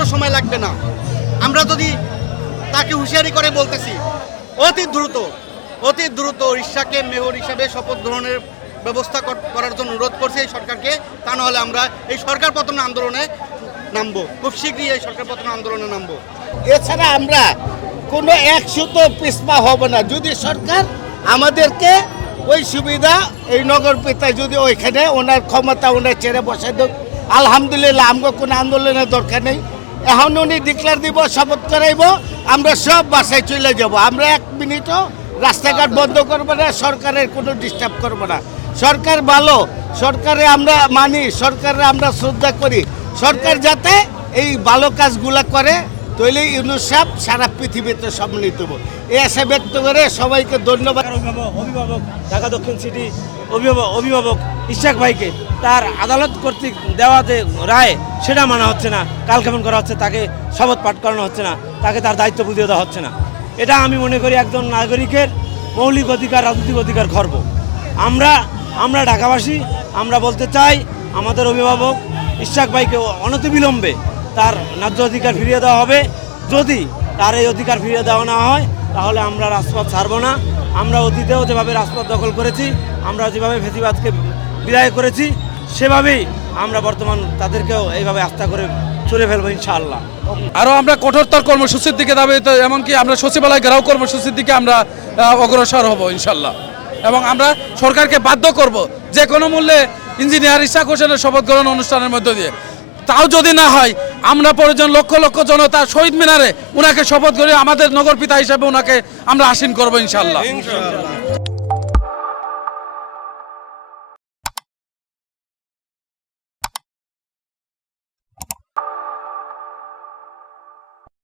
সেকেন্ডও সময় লাগবে না। আমরা যদি তাকে হুঁশিয়ারি করে বলতেছি অতি দ্রুত ইশাককে মেয়র হিসাবে শপথ গ্রহণের ব্যবস্থা করার জন্য অনুরোধ করছি এই সরকারকে। তা নাহলে আমরা এই সরকার পতন আন্দোলনে নামবো, খুব শীঘ্রই এই সরকার পতন আন্দোলনে নামবো। এছাড়া আমরা কোনো 100 পিছপা হব না। যদি সরকার আমাদেরকে ওই সুবিধা, এই নগর পিতায় যদি ওইখানে ওনার ক্ষমতা ওনার ছেড়ে বসাই দেব, আলহামদুলিল্লাহ, আমাকে কোনো আন্দোলনের দরকার নেই। এখন উনি ডিক্লেয়ার দিব, শপথ করাইব, আমরা সব বাসায় চলে যাব। আমরা 1 মিনিটও রাস্তাঘাট বন্ধ করবো না, সরকারের কোনো ডিস্টার্ব করবো না। সরকার ভালো, সরকারে আমরা মানি, সরকারে আমরা শ্রদ্ধা করি। সরকার যাতে এই ভালো কাজগুলা করে, তৈলে ইউনুস সাহেব সারা পৃথিবীতে সম্মানিত হবো। এই আশা ব্যক্ত করে সবাইকে ধন্যবাদ। অভিভাবক ঢাকা দক্ষিণ সিটি অভিভাবক ইশাক ভাইকে তার আদালত কর্তৃক দেওয়া যে রায় সেটা মানা হচ্ছে না, কালক্ষেপণ করা হচ্ছে, তাকে শপথ পাঠ করানো হচ্ছে না, তাকে তার দায়িত্ব বুঝিয়ে দেওয়া হচ্ছে না। এটা আমি মনে করি একজন নাগরিকের মৌলিক অধিকার, রাজনৈতিক অধিকার খর্ব। আমরা ঢাকাবাসী আমরা বলতে চাই, আমাদের অভিভাবক ইশাক ভাইকে অনতিবিলম্বে তার ন্যায্য অধিকার ফিরিয়ে দেওয়া হবে। যদি তার এই অধিকার ফিরিয়ে দেওয়া না হয় তাহলে আমরা রাজপথ ছাড়ব না। আমরা অতীতেও যেভাবে রাজপথ দখল করেছি, আমরা যেভাবে ফেসিবাদকে বিদায় করেছি, সেভাবেই আমরা বর্তমান তাদেরকেও এইভাবে আস্থা করে ছুড়ে ফেলবো ইনশাআল্লাহ। আরও আমরা কঠোরতর কর্মসূচির দিকে দাবি, এমনকি আমরা সচিবালয় ঘেরাও কর্মসূচির দিকে আমরা অগ্রসর হব ইনশাল্লাহ। এবং আমরা সরকারকে বাধ্য করব যে কোনো মূল্যে ইঞ্জিনিয়ার ইশাক হোসেনের শপথ গ্রহণ অনুষ্ঠানের মধ্য দিয়ে, তাও যদি না হয় আমরা প্রয়োজন লক্ষ লক্ষ জনতা শহীদ মিনারে ওনাকে শপথ করে আমাদের নগর পিতা হিসাবে ওনাকে আমরা আসীন করবো ইনশাল্লাহ।